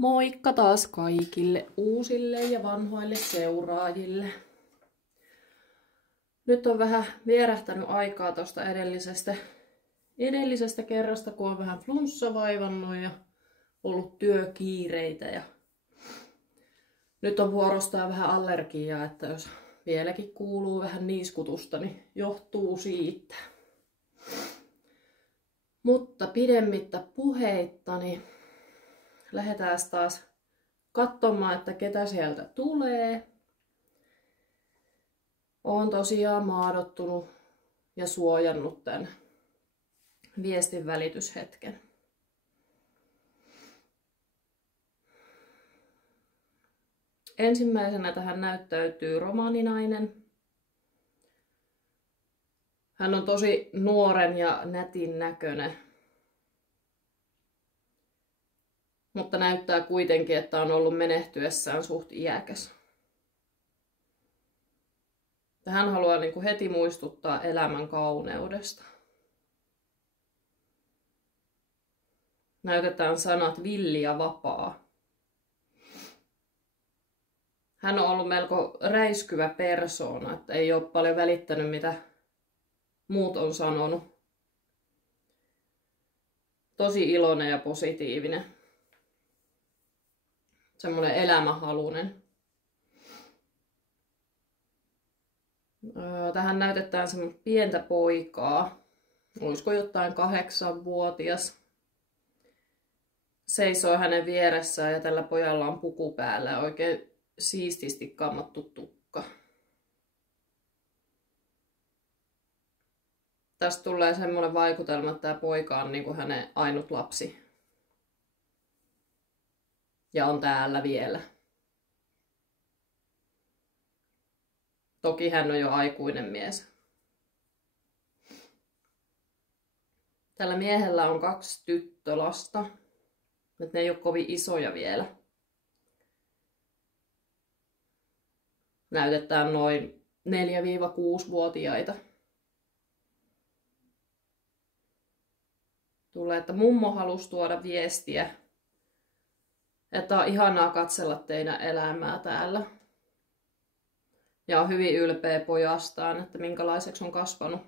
Moikka taas kaikille uusille ja vanhoille seuraajille. Nyt on vähän vierähtänyt aikaa tuosta edellisestä kerrasta, kun on vähän flunssa vaivannut ja ollut työkiireitä. Ja nyt on vuorostaan vähän allergiaa, että jos vieläkin kuuluu vähän niiskutusta, niin johtuu siitä. Mutta pidemmittä puheitta, niin lähdetään taas katsomaan, että ketä sieltä tulee. Olen tosiaan maadottunut ja suojannut tämän viestin välityshetken. Ensimmäisenä tähän näyttäytyy romaaninainen. Hän on tosi nuoren ja nätin näköinen. Mutta näyttää kuitenkin, että on ollut menehtyessään suht iäkäs. Hän haluaa heti muistuttaa elämän kauneudesta. Näytetään sanat villi ja vapaa. Hän on ollut melko räiskyvä persoona, että ei ole paljon välittänyt mitä muut on sanonut. Tosi iloinen ja positiivinen. Semmoinen elämähaluinen. Tähän näytetään semmoista pientä poikaa. Olisiko jotain 8-vuotias. Seisoo hänen vieressään ja tällä pojalla on puku päällä ja oikein siististi kammattu tukka. Tästä tulee semmoinen vaikutelma, että tämä poika on niin kuin hänen ainut lapsi. Ja on täällä vielä. Toki hän on jo aikuinen mies. Tällä miehellä on 2 tyttölasta. Mutta ne ei ole kovin isoja vielä. Näytetään noin 4-6-vuotiaita. Tulee, että mummo halusi tuoda viestiä, että on ihanaa katsella teidän elämää täällä. Ja on hyvin ylpeä pojastaan, että minkälaiseksi on kasvanut.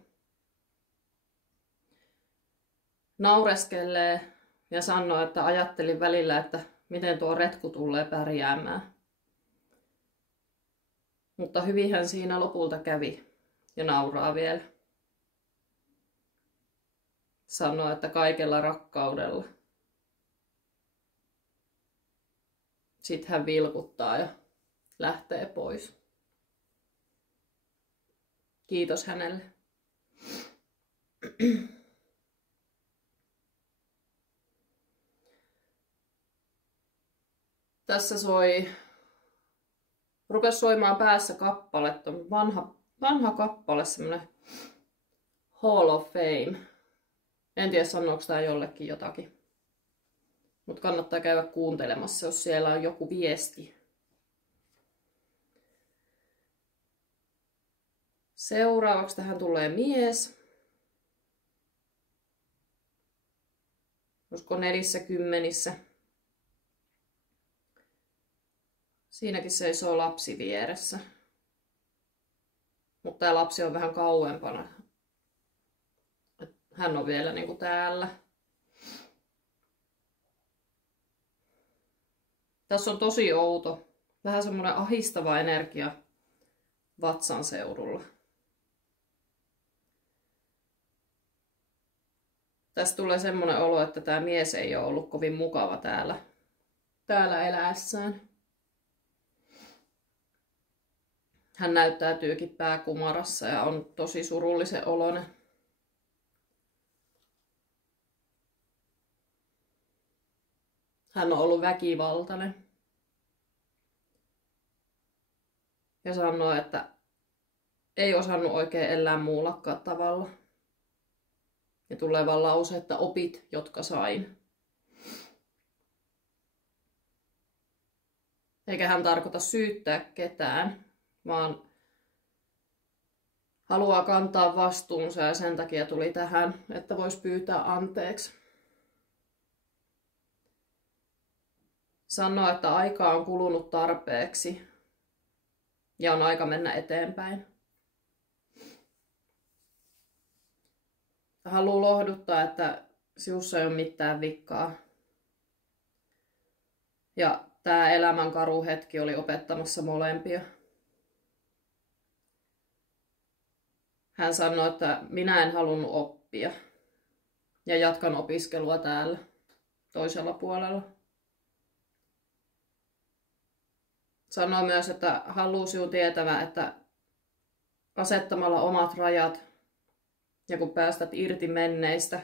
Naureskelee ja sanoo, että ajattelin välillä, että miten tuo retku tulee pärjäämään. Mutta hyvinhän siinä lopulta kävi ja nauraa vielä. Sanoo, että kaikella rakkaudella. Sitten hän vilkuttaa ja lähtee pois. Kiitos hänelle. Tässä rupesi soimaan päässä kappale, vanha kappale, semmoinen Hall of Fame. En tiedä sanooko tämä jollekin jotakin. Mutta kannattaa käydä kuuntelemassa, jos siellä on joku viesti. Seuraavaksi tähän tulee mies. Olisiko 40. Siinäkin seisoo lapsi vieressä. Mutta tämä lapsi on vähän kauempana. Hän on vielä niin kuin täällä. Tässä on tosi outo. Vähän semmoinen ahistava energia vatsan seudulla. Tästä tulee semmoinen olo, että tämä mies ei ole ollut kovin mukava täällä eläessään. Hän näyttäytyykin pääkumarassa ja on tosi surullisen oloinen. Hän on ollut väkivaltainen. Ja sanoo, että ei osannut oikein elää muullakaan tavalla. Ja tulee vaan lause, että opit, jotka sain. Eikä hän tarkoita syyttää ketään, vaan haluaa kantaa vastuunsa ja sen takia tuli tähän, että voisi pyytää anteeksi. Sanoo, että aikaa on kulunut tarpeeksi ja on aika mennä eteenpäin. Haluaa lohduttaa, että sinussa ei ole mitään vikkaa. Ja tämä elämän karu hetki oli opettamassa molempia. Hän sanoi, että minä en halunnut oppia ja jatkan opiskelua täällä toisella puolella. Sanoi myös, että haluaa sinun tietävän, että asettamalla omat rajat ja kun päästät irti menneistä,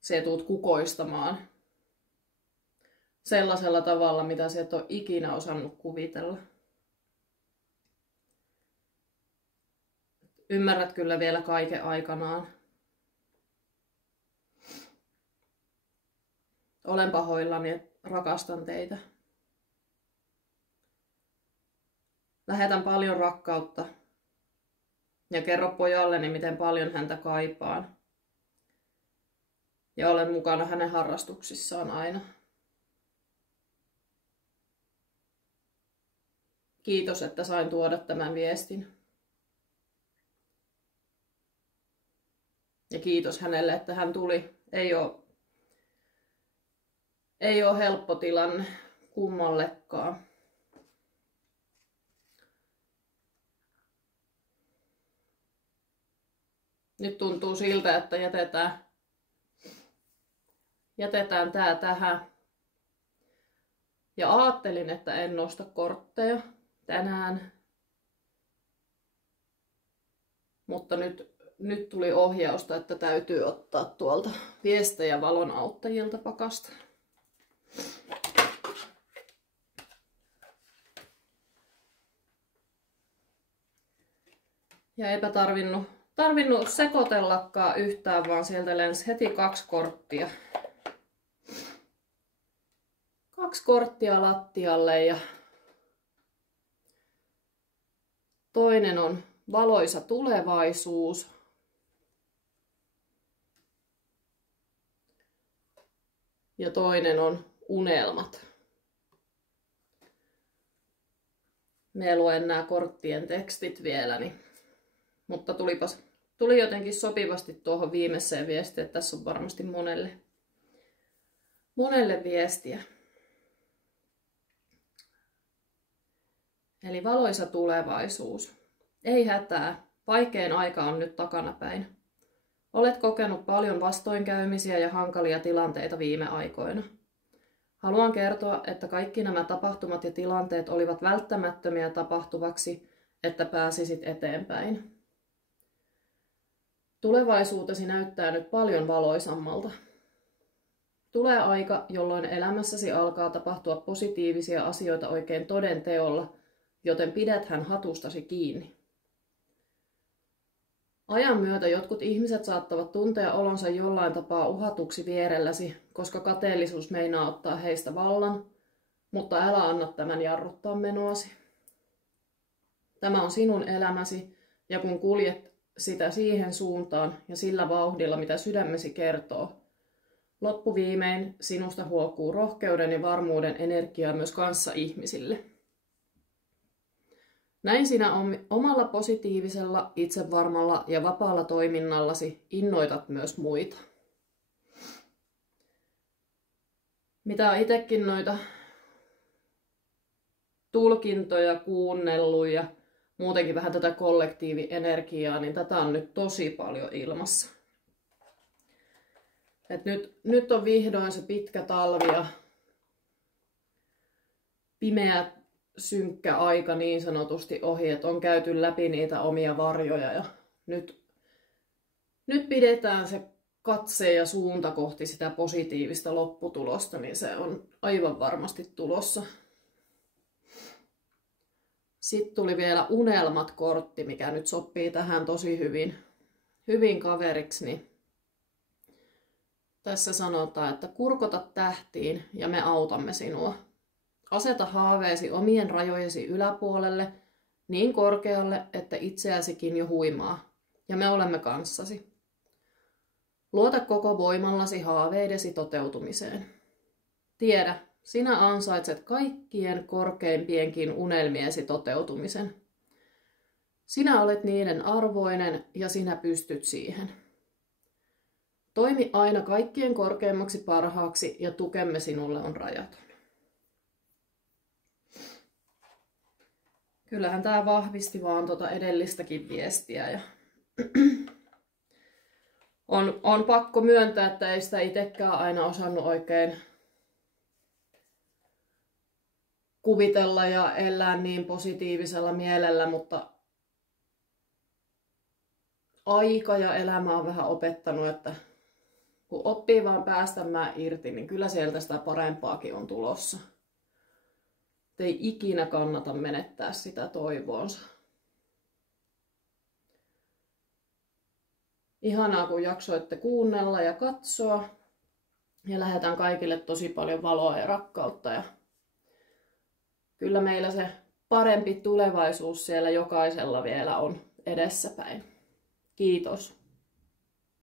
se tuut kukoistamaan sellaisella tavalla, mitä sä et ole ikinä osannut kuvitella. Ymmärrät kyllä vielä kaiken aikanaan. Olen pahoillani ja rakastan teitä. Lähetän paljon rakkautta ja kerro pojalleni, miten paljon häntä kaipaan. Ja olen mukana hänen harrastuksissaan aina. Kiitos, että sain tuoda tämän viestin. Ja kiitos hänelle, että hän tuli. Ei ole helppo tilanne kummallekaan. Nyt tuntuu siltä, että jätetään tää tähän. Ja ajattelin, että en nosta kortteja tänään. Mutta nyt tuli ohjausta, että täytyy ottaa tuolta viestejä valon auttajilta pakasta. Ja eipä tarvinnut sekoitellakaan yhtään, vaan sieltä lensi heti 2 korttia. 2 korttia lattialle ja toinen on valoisa tulevaisuus. Ja toinen on unelmat. Me luen nämä korttien tekstit vielä, mutta tuli jotenkin sopivasti tuohon viimeiseen viestiin, että tässä on varmasti monelle viestiä. Eli valoisa tulevaisuus. Ei hätää, vaikein aika on nyt takanapäin. Olet kokenut paljon vastoinkäymisiä ja hankalia tilanteita viime aikoina. Haluan kertoa, että kaikki nämä tapahtumat ja tilanteet olivat välttämättömiä tapahtuvaksi, että pääsisit eteenpäin. Tulevaisuutesi näyttää nyt paljon valoisammalta. Tulee aika, jolloin elämässäsi alkaa tapahtua positiivisia asioita oikein toden teolla, joten pidäthän hatustasi kiinni. Ajan myötä jotkut ihmiset saattavat tuntea olonsa jollain tapaa uhatuksi vierelläsi, koska kateellisuus meinaa ottaa heistä vallan, mutta älä anna tämän jarruttaa menoasi. Tämä on sinun elämäsi, ja kun kuljet sitä siihen suuntaan ja sillä vauhdilla, mitä sydämesi kertoo, loppuviimein sinusta huokuu rohkeuden ja varmuuden energiaa myös kanssaihmisille. Näin sinä omalla positiivisella, itsevarmalla ja vapaalla toiminnallasi innoitat myös muita. Mitä on itsekin noita tulkintoja kuunnellut ja muutenkin vähän tätä kollektiivienergiaa, niin tätä on nyt tosi paljon ilmassa. Et nyt on vihdoin se pitkä talvi ja pimeä synkkä aika niin sanotusti ohi, että on käyty läpi niitä omia varjoja ja nyt pidetään se katse ja suunta kohti sitä positiivista lopputulosta, niin se on aivan varmasti tulossa. Sitten tuli vielä unelmat-kortti, mikä nyt sopii tähän tosi hyvin kaveriksi. Niin tässä sanotaan, että kurkota tähtiin ja me autamme sinua. Aseta haaveesi omien rajojesi yläpuolelle, niin korkealle, että itseäsikin jo huimaa, ja me olemme kanssasi. Luota koko voimallasi haaveidesi toteutumiseen. Tiedä, Sinä ansaitset kaikkien korkeimpienkin unelmiesi toteutumisen. Sinä olet niiden arvoinen ja sinä pystyt siihen. Toimi aina kaikkien korkeimmaksi parhaaksi ja tukemme sinulle on rajaton. Kyllähän tämä vahvisti vaan edellistäkin viestiä. Ja on pakko myöntää, että ei sitä itsekään aina osannut oikein kuvitella ja elää niin positiivisella mielellä, mutta aika ja elämä on vähän opettanut, että kun oppii vaan päästämään irti, niin kyllä sieltä sitä parempaakin on tulossa. Ei ikinä kannata menettää sitä toivoonsa. Ihanaa, kun jaksoitte kuunnella ja katsoa. Ja lähetän kaikille tosi paljon valoa ja rakkautta. Ja kyllä meillä se parempi tulevaisuus siellä jokaisella vielä on edessäpäin. Kiitos.